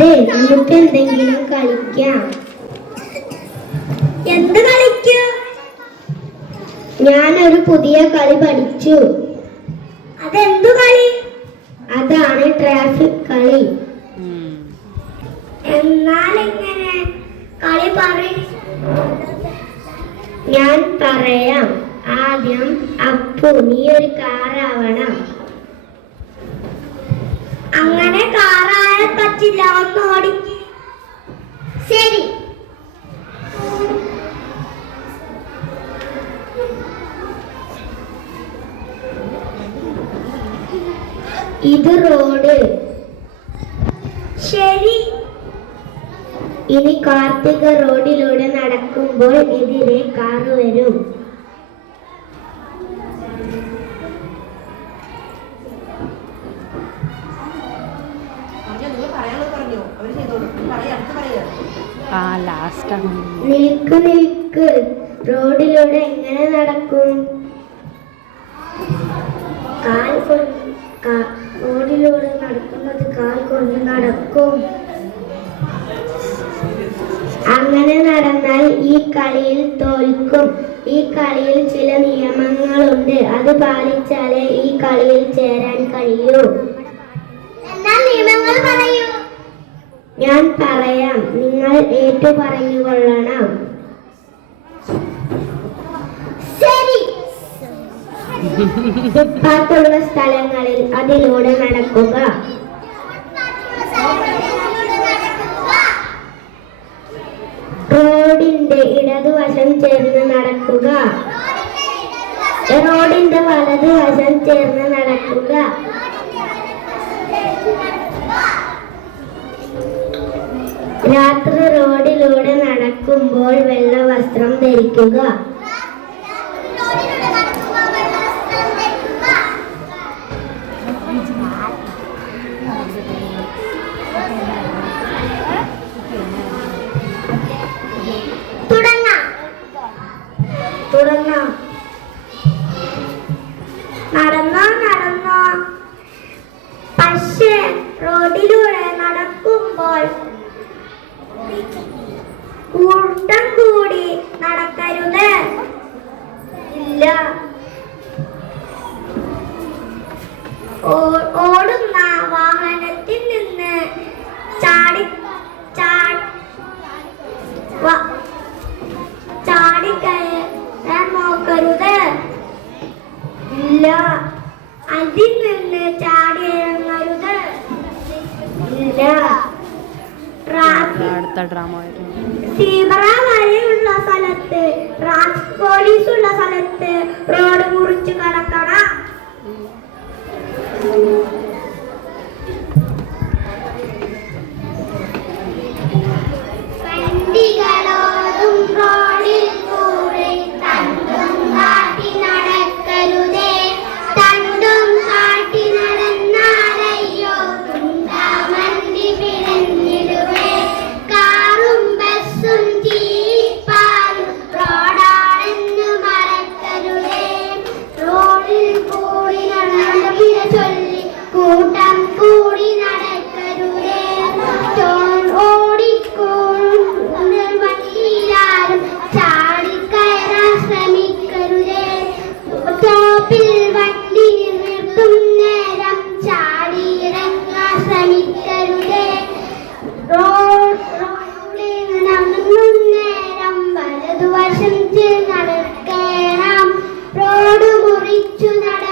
അതെ, നമുക്ക് എന്തെങ്കിലും കളിക്കാം. എന്ത് കളിക്കും? ഞാനൊരു പുതിയ കളി പഠിച്ചു. അതെന്തു കളി? അതാണ് ട്രാഫിക് കളി. എന്നാൽ എങ്ങനെ കളി പറയും? ഞാൻ പറയാം. ആദ്യം അപ്പു, നീ ഒരു കാറാവണം. അങ്ങനെ കാറായ പറ്റില്ല, ഒന്ന് ഓടിക്ക്. ശരി. ഇത് റോഡ്. ശരി. ഇനി കാർത്തിക റോഡിലൂടെ നടക്കുമ്പോൾ എതിരെ കാർ വരും. നിൽക്ക് നിൽക്ക്, റോഡിലൂടെ എങ്ങനെ നടക്കും? റോഡിലൂടെ നടക്കുന്നത് കാൽ കൊണ്ട് നടക്കും. അങ്ങനെ നടന്നാൽ ഈ കളിയിൽ തോൽക്കും. ഈ കളിയിൽ ചില നിയമങ്ങളുണ്ട്. അത് പാലിച്ചാലേ ഈ കളിയിൽ ചേരാൻ കഴിയൂ. എന്നാൽ നിയമങ്ങൾ പറയൂ. ഞാൻ പറയാം, നിങ്ങൾ ഏറ്റു പറഞ്ഞുകൊള്ളണം. ശരി. ഫുട്പാത്തുള്ള സ്ഥലങ്ങളിൽ അതിലൂടെ നടക്കുക. റോഡിന്റെ ഇടതുവശം ചേർന്ന് നടക്കുക. റോഡിന്റെ വലതുവശം ചേർന്ന് നടക്കുക. രാത്രി റോഡിലൂടെ നടക്കുമ്പോൾ വെള്ള വസ്ത്രം ധരിക്കുക. തുടങ്ങാം. നടന്നോ നടന്നോ. പക്ഷേ റോഡിലൂടെ നടക്കുമ്പോൾ കൂട്ടം കൂടി നടക്കരുത്. ഇല്ല. ഓടുന്ന വാഹനത്തിൽ നിന്ന് ചാടിക്കയറാൻ നോക്കരുത്. ഇല്ല. അതിൽ നിന്ന് ചാടിയിറങ്ങരുത്. ഇല്ല. സീബ്ര വരെയുള്ള സ്ഥലത്ത്, ട്രാഫിക് പോലീസ് ഉള്ള സ്ഥലത്ത് റോഡ് മുറിച്ചു കടക്കണം. വണ്ടികളോടും റോഡിൽ കൂടെ തണ്ടും കാട്ടി നടക്കരുതേ. തണ്ടും കാട്ടി നടന്നാലയ്യോ വണ്ടി പിഴഞ്ഞിടുവേ. കാറും ബസ്സും ജീപ്പാലും റോഡാണെന്ന് മറക്കരുതേ. റോഡിൽ കൂടി നടന്ന ചൊല്ലി കൂട്ടം കൂടി നടക്കരുതേ. വണ്ടിയിലാരും ചാടിക്കയറാൻ ശ്രമിക്കരുതേ. ടോപ്പിൽ വണ്ടി നിർത്തും നേരം ചാടിയിറങ്ങാൻ ശ്രമിക്കരുതേ. റോഡിൽ നടന്നും നേരം വലതുവശം നടക്കണം. റോഡ് മുറിച്ചു നട